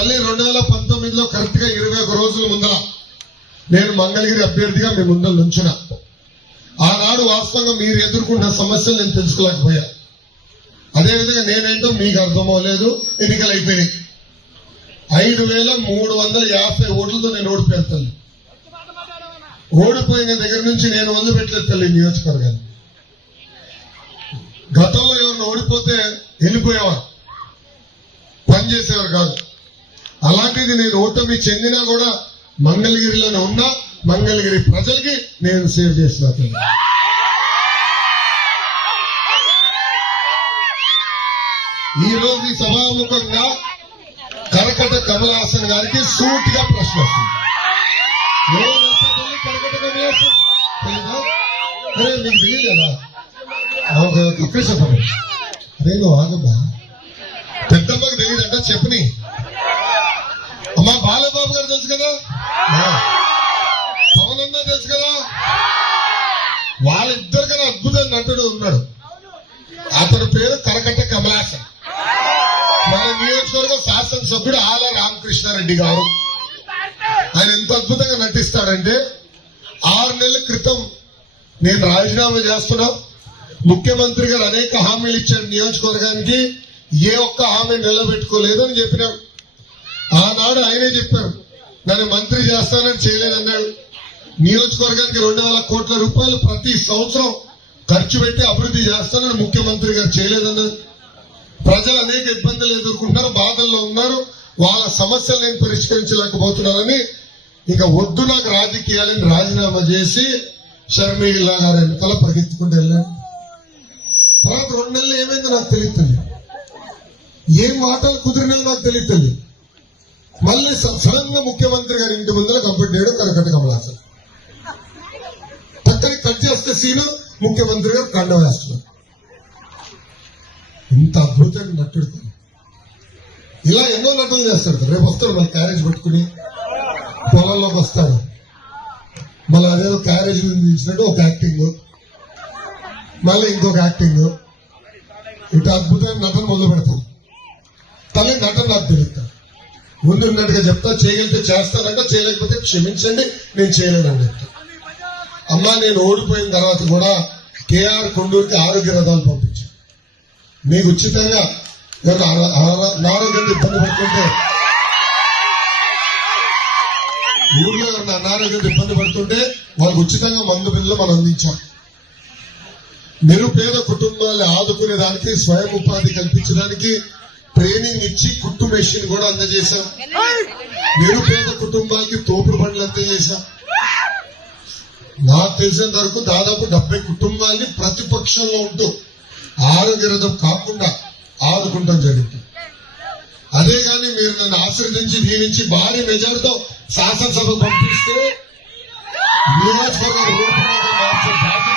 తల్లి 2019లో కరెక్ట్ గా 21 రోజుల ముందర నేను మంగళగిరి అభ్యర్థిగా మీ ముందర నుంచున. ఆనాడు వాస్తవంగా మీరు ఎదుర్కొన్న సమస్యలు నేను తెలుసుకోలేకపోయా. అదేవిధంగా నేనేంటో మీకు అర్థమవలేదు. ఎన్నికలు అయిపోయినాయి. 5350 ఓట్లతో నేను ఓడిపోయాను. ఓడిపోయిన దగ్గర నుంచి నేను వదిలిపెట్టలేదు తల్లి నియోజకవర్గాన్ని. గతంలో ఎవరిని ఓడిపోతే వెళ్ళిపోయేవారు, పనిచేసేవారు కాదు. అలాంటిది నేను ఓటమి చెందినా కూడా మంగళగిరిలోనే ఉన్నా. మంగళగిరి ప్రజలకి నేను సేవ్ చేసిన. ఈ రోజు ఈ సభాముఖంగా కరకట కమల్ హాసన్ గారికి సూటిగా ప్రశ్న వస్తుంది. కరకట కమల్ హాసన్ తెలీదా? అరే మీకు తెలియలేదా? ఇక్కడ చెప్పండి. అరే నువ్వు ఆగమ్మా, పెద్దమ్మకి తెలియదంట చెప్పని. అమ్మా బాలబాబు గారు తెలుసు కదా, పవన్ అన్న తెలుసు కదా, వాళ్ళిద్దరికన్నా అద్భుతమైన నటుడు ఉన్నాడు. అతని పేరు కరకట్ట కమల్ హాసన్. మన నియోజకవర్గ శాసనసభ్యుడు ఆల రామకృష్ణారెడ్డి గారు. ఆయన ఎంత అద్భుతంగా నటిస్తాడంటే 6 నెలల క్రితం నేను రాజీనామా చేస్తున్నా, ముఖ్యమంత్రి గారు అనేక హామీలు ఇచ్చారు నియోజకవర్గానికి, ఏ ఒక్క హామీ నిలబెట్టుకోలేదు అని చెప్పినాడు. ఆనాడు ఆయనే చెప్పారు నన్ను మంత్రి చేస్తానని చేయలేదన్నాడు. నియోజకవర్గానికి 2,000 కోట్ల రూపాయలు ప్రతి సంవత్సరం ఖర్చు పెట్టి అభివృద్ధి చేస్తానని ముఖ్యమంత్రి గారు చేయలేదన్నారు. ప్రజలు అనేక ఇబ్బందులు ఎదుర్కొంటున్నారు, బాధల్లో ఉన్నారు, వాళ్ళ సమస్యలు నేను పరిష్కరించలేకపోతున్నానని ఇక వద్దు నాకు రాజకీయాలని రాజీనామా చేసి షర్మిలా గారు వెనకాల పరిగెత్తుకుంటూ వెళ్ళాను. తర్వాత 2 నెలలు ఏమైందో నాకు తెలియదు, ఏం మాటలు కుదిరినా నాకు తెలియదు. మళ్ళీ సడన్ గా ముఖ్యమంత్రి గారి ఇంటి ముందర కంప్లీట్ చేయడం కరకట్ట కమల్ హాసన్. పక్కన కట్ చేస్తే సీను ముఖ్యమంత్రి గారు కండ వేస్తున్నారు. ఇంత అద్భుతంగా నటుడు. ఇలా ఎన్నో నటులు చేస్తాడు. రేపు వస్తాడు మళ్ళీ క్యారేజ్ పెట్టుకుని పొలంలోకి వస్తాడు. మళ్ళీ అదేదో క్యారేజ్ నిలిచినట్టు ఒక యాక్టింగ్, మళ్ళీ ఇంకొక యాక్టింగ్, ఇటు అద్భుతమైన నటన మొదలు పెడతాడు. తల్లి నటన నాకు తెలుస్తాడు. ముందు ఉన్నట్టుగా చెప్తా, చేయగలిగితే చేస్తానంట, చేయలేకపోతే క్షమించండి నేను చేయలేనండి చెప్తా. అమ్మా నేను ఓడిపోయిన తర్వాత కూడా కేఆర్ కొండూరుకి ఆరోగ్య రథాలు పంపించాను. మీకు ఉచితంగా అనారోగ్యంతో ఇబ్బంది పడుతుంటే, ఊర్లో ఎవరైనా అనారోగ్యంతో ఇబ్బంది పడుతుంటే వాళ్ళకి ఉచితంగా మందు బిల్లు మనం అందించాం. నిరుపేద కుటుంబాలను ఆదుకునే దానికి, స్వయం ఉపాధి కల్పించడానికి ట్రైనింగ్ ఇచ్చి కుట్టు మెషిన్ కూడా అందజేశాం. నిరుపేద కుటుంబాలకి తోపుడు బండ్లు అందజేశాం. నాకు తెలిసినంత వరకు దాదాపు 70 కుటుంబాలని ప్రతిపక్షంలో ఉంటూ ఆరోగ్య రథం కాకుండా ఆదుకుంటాం జరిగింది. అదే గాని మీరు నన్ను ఆశీర్వదించి దీవించి భారీ మెజార్టీతో శాసనసభ పంపిస్తే నియోజకవర్గం రూపురేఖ మార్చే బాధ్యత